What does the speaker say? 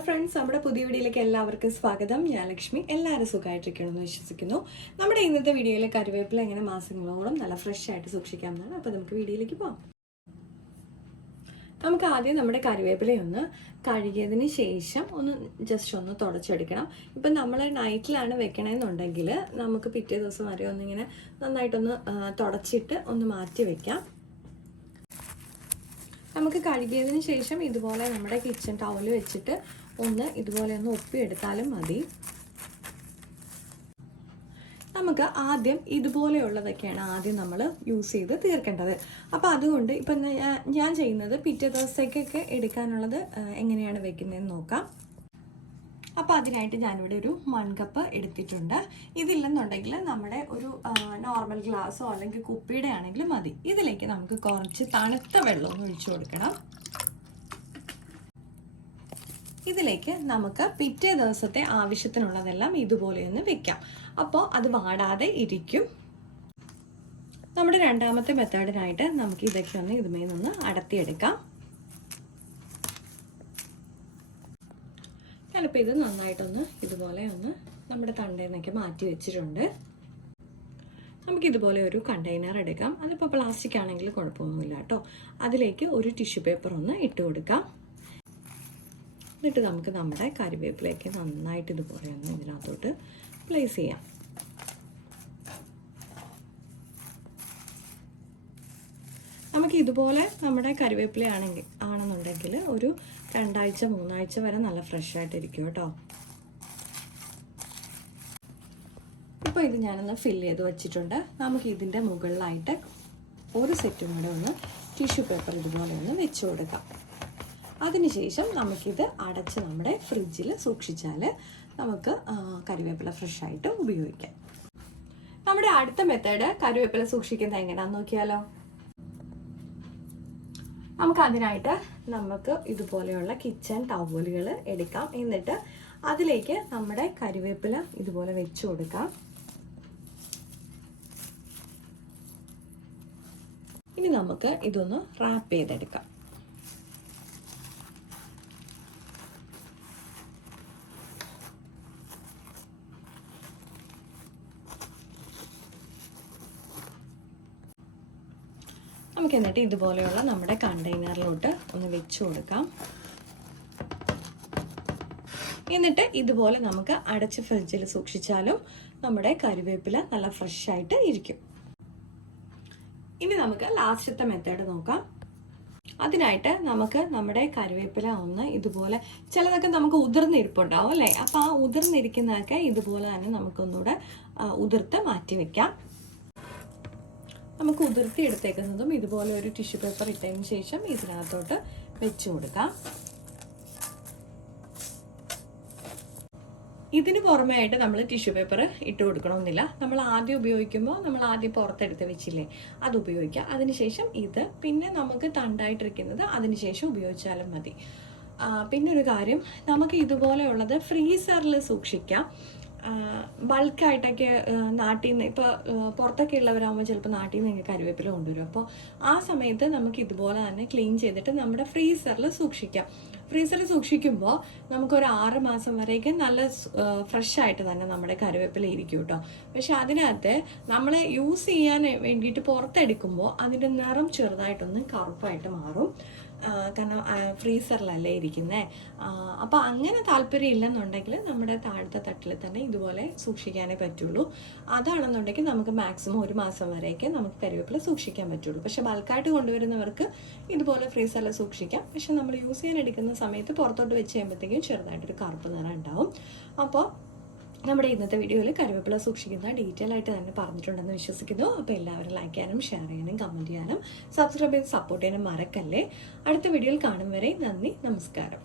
Hello friends, നമ്മുടെ പുതിയ വീഡിയോയിലേക്ക് എല്ലാവർക്കും സ്വാഗതം. ഞാൻ ലക്ഷ്മി. എല്ലാവരും സുഖമായിട്ടിരിക്കണമെന്ന് വിശ്വസിക്കുന്നു. നമ്മുടെ ഇന്നത്തെ വീഡിയോയിൽ കറിവേപ്പില എങ്ങനെ മാസങ്ങളോളം നല്ല ഫ്രഷ് ആയിട്ട് സൂക്ഷിക്കാമെന്നാണ്. അപ്പോൾ നമുക്ക് വീഡിയോയിലേക്ക് പോകാം. നമുക്ക് ആദ്യം നമ്മുടെ കറിവേപ്പിലയൊന്ന് കഴുകിയതിന് ശേഷം ജസ്റ്റ് ഒന്ന് തുടച്ചെടുക്കണം. ഇപ്പം നമ്മൾ നൈറ്റിലാണ് വെക്കണമെന്നുണ്ടെങ്കിൽ നമുക്ക് പിറ്റേ ദിവസം വരെ ഒന്നിങ്ങനെ നന്നായിട്ടൊന്ന് തുടച്ചിട്ട് ഒന്ന് മാറ്റി വെക്കാം. നമുക്ക് കഴുകിയതിന് ശേഷം ഇതുപോലെ നമ്മുടെ കിച്ചൺ ടവൽ വെച്ചിട്ട് ഇതുപോലെ ഒന്ന് ഒപ്പിയെടുത്താലും മതി. നമുക്ക് ആദ്യം ഇതുപോലെയുള്ളതൊക്കെയാണ് ആദ്യം നമ്മൾ യൂസ് ചെയ്ത് തീർക്കേണ്ടത്. അപ്പോൾ അതുകൊണ്ട് ഇപ്പം ഞാൻ ചെയ്യുന്നത് പിറ്റേ ദിവസത്തേക്കൊക്കെ എടുക്കാനുള്ളത് എങ്ങനെയാണ് വെക്കുന്നതെന്ന് നോക്കാം. അപ്പോൾ അതിനായിട്ട് ഞാനിവിടെ ഒരു മൺകപ്പ് എടുത്തിട്ടുണ്ട്. ഇതില്ലെന്നുണ്ടെങ്കിൽ നമ്മുടെ ഒരു നോർമൽ ഗ്ലാസ്സോ അല്ലെങ്കിൽ കുപ്പിയുടെ ആണെങ്കിലും മതി. ഇതിലേക്ക് നമുക്ക് കുറച്ച് തണുത്ത വെള്ളം ഒഴിച്ചു കൊടുക്കണം. ഇതിലേക്ക് നമുക്ക് പിറ്റേ ദിവസത്തെ ആവശ്യത്തിനുള്ളതെല്ലാം ഇതുപോലെ ഒന്ന് വെക്കാം. അപ്പോൾ അത് വാടാതെ ഇരിക്കും. നമ്മുടെ രണ്ടാമത്തെ മെത്തേഡിനായിട്ട് നമുക്ക് ഇതൊക്കെ ഇതുമേ നിന്ന് അടത്തിയെടുക്കാം. ഞാനിപ്പോൾ ഇത് നന്നായിട്ടൊന്ന് ഇതുപോലെ നമ്മുടെ തണ്ടയിൽ നിന്നൊക്കെ മാറ്റി വെച്ചിട്ടുണ്ട്. നമുക്കിതുപോലെ ഒരു കണ്ടെയ്നർ എടുക്കാം. അതിപ്പോൾ പ്ലാസ്റ്റിക് ആണെങ്കിൽ കുഴപ്പമൊന്നുമില്ല കേട്ടോ. അതിലേക്ക് ഒരു ടിഷ്യൂ പേപ്പർ ഇട്ട് കൊടുക്കാം. എന്നിട്ട് നമുക്ക് നമ്മുടെ കറിവേപ്പിലേക്ക് നന്നായിട്ട് ഇതുപോലെ ഇതിനകത്തോട്ട് പ്ലേസ് ചെയ്യാം. നമുക്ക് ഇതുപോലെ നമ്മുടെ കറിവേപ്പില ആണെന്നുണ്ടെങ്കിൽ ഒരു 2 ആഴ്ച 3 ആഴ്ച വരെ നല്ല ഫ്രഷ് ആയിട്ടിരിക്കും കേട്ടോ. ഇപ്പോൾ ഇത് ഞാനൊന്ന് ഫില്ല് ചെയ്ത് വെച്ചിട്ടുണ്ട്. നമുക്ക് ഇതിൻ്റെ മുകളിലായിട്ട് ഒരു സെറ്റും കൂടെ ടിഷ്യൂ പേപ്പർ ഇതുപോലെ വെച്ച് കൊടുക്കാം. അതിനുശേഷം നമുക്കിത് അടച്ച് നമ്മുടെ ഫ്രിഡ്ജിൽ സൂക്ഷിച്ചാൽ നമുക്ക് കറിവേപ്പില ഫ്രഷ് ആയിട്ട് ഉപയോഗിക്കാം. നമ്മുടെ അടുത്ത മെത്തേഡ് കറിവേപ്പില സൂക്ഷിക്കുന്നത് എങ്ങനെയാണെന്ന് നോക്കിയാലോ. നമുക്ക് ഇതുപോലെയുള്ള കിച്ചൺ ടവലുകൾ എടുക്കാം. എന്നിട്ട് അതിലേക്ക് നമ്മുടെ കറിവേപ്പില ഇതുപോലെ വെച്ച് കൊടുക്കാം. ഇനി നമുക്ക് ഇതൊന്ന് റാപ്പ് ചെയ്തെടുക്കാം. നമുക്ക് എന്നിട്ട് ഇതുപോലെയുള്ള നമ്മുടെ കണ്ടെയ്നറിലോട്ട് വെച്ച് കൊടുക്കാം. എന്നിട്ട് ഇതുപോലെ നമുക്ക് അടച്ച് ഫ്രിഡ്ജിൽ സൂക്ഷിച്ചാലും നമ്മുടെ കറിവേപ്പില നല്ല ഫ്രഷ് ആയിട്ട് ഇരിക്കും. ഇനി നമുക്ക് ലാസ്റ്റത്തെ മെത്തേഡ് നോക്കാം. അതിനായിട്ട് നമുക്ക് നമ്മുടെ കറിവേപ്പില ഇതുപോലെ ചിലതൊക്കെ നമുക്ക് ഉതിർന്നിരിപ്പുണ്ടാവും അല്ലേ. അപ്പോൾ ആ ഉതിർന്നിരിക്കുന്നതൊക്കെ ഇതുപോലെ തന്നെ നമുക്കൊന്നുകൂടെ ഉതിർത്ത് മാറ്റി വെക്കാം. നമുക്ക് ഉതിർത്തി എടുത്തേക്കുന്നതും ഇതുപോലെ ഒരു ടിഷ്യൂ പേപ്പർ ഇട്ടതിന് ശേഷം ഇതിനകത്തോട്ട് വെച്ച് കൊടുക്കാം. ഇതിന് പുറമേ ആയിട്ട് നമ്മൾ ടിഷ്യൂ പേപ്പർ ഇട്ട് കൊടുക്കണമെന്നില്ല. നമ്മൾ ആദ്യം ഉപയോഗിക്കുമ്പോൾ നമ്മൾ ആദ്യം പുറത്തെടുത്ത് വെച്ചില്ലേ, അത് ഉപയോഗിക്കാം. അതിനുശേഷം ഇത് പിന്നെ നമുക്ക് തണ്ടായിട്ടിരിക്കുന്നത് അതിനുശേഷം ഉപയോഗിച്ചാലും മതി. പിന്നെ ഒരു കാര്യം, നമുക്ക് ഇതുപോലെയുള്ളത് ഫ്രീസറിൽ സൂക്ഷിക്കാം. ബൾക്കായിട്ടൊക്കെ നാട്ടിൽ നിന്ന് ഇപ്പോൾ പുറത്തൊക്കെ ഉള്ളവരാകുമ്പോൾ ചിലപ്പോൾ നാട്ടിൽ നിന്ന് കറിവേപ്പില കൊണ്ടുവരും. അപ്പോൾ ആ സമയത്ത് നമുക്ക് ഇതുപോലെ തന്നെ ക്ലീൻ ചെയ്തിട്ട് നമ്മുടെ ഫ്രീസറിൽ സൂക്ഷിക്കാം. ഫ്രീസറിൽ സൂക്ഷിക്കുമ്പോൾ നമുക്കൊരു 6 മാസം വരേക്കും നല്ല ഫ്രഷ് ആയിട്ട് തന്നെ നമ്മുടെ കറിവേപ്പില ഇരിക്കും കേട്ടോ. പക്ഷെ അതിനകത്ത് നമ്മൾ യൂസ് ചെയ്യാൻ വേണ്ടിയിട്ട് പുറത്തെടുക്കുമ്പോൾ അതിൻ്റെ നിറം ചെറുതായിട്ടൊന്ന് കറുപ്പായിട്ട് മാറും. കാരണം ഫ്രീസറിലല്ലേ ഇരിക്കുന്നത്. അപ്പോൾ അങ്ങനെ താല്പര്യം ഇല്ലെന്നുണ്ടെങ്കിൽ നമ്മുടെ താഴത്തെ തട്ടിൽ തന്നെ ഇതുപോലെ സൂക്ഷിക്കാനേ പറ്റുള്ളൂ. അതാണെന്നുണ്ടെങ്കിൽ നമുക്ക് മാക്സിമം 1 മാസം വരെയൊക്കെ നമുക്ക് കറിവേപ്പില സൂക്ഷിക്കാൻ പറ്റുള്ളൂ. പക്ഷെ ബൾക്കായിട്ട് കൊണ്ടുവരുന്നവർക്ക് ഇതുപോലെ ഫ്രീസറിൽ സൂക്ഷിക്കാം. പക്ഷെ നമ്മൾ യൂസ് ചെയ്യാൻ എടുക്കുന്ന സമയത്ത് പുറത്തോട്ട് വെച്ച് കഴിയുമ്പോഴത്തേക്കും ചെറുതായിട്ടൊരു കറുപ്പ് നിറം ഉണ്ടാവും. അപ്പോൾ നമ്മുടെ ഇന്നത്തെ വീഡിയോയിൽ കറിവേപ്പില സൂക്ഷിക്കുന്ന ഡീറ്റെയിൽ ആയിട്ട് തന്നെ പറഞ്ഞിട്ടുണ്ടെന്ന് വിശ്വസിക്കുന്നു. അപ്പോൾ എല്ലാവരും ലൈക്ക് ചെയ്യാനും ഷെയർ ചെയ്യാനും കമൻറ്റ് ചെയ്യാനും സബ്സ്ക്രൈബ് ചെയ്ത് സപ്പോർട്ട് ചെയ്യാനും മറക്കല്ലേ. അടുത്ത വീഡിയോയിൽ കാണും വരെ നന്ദി, നമസ്കാരം.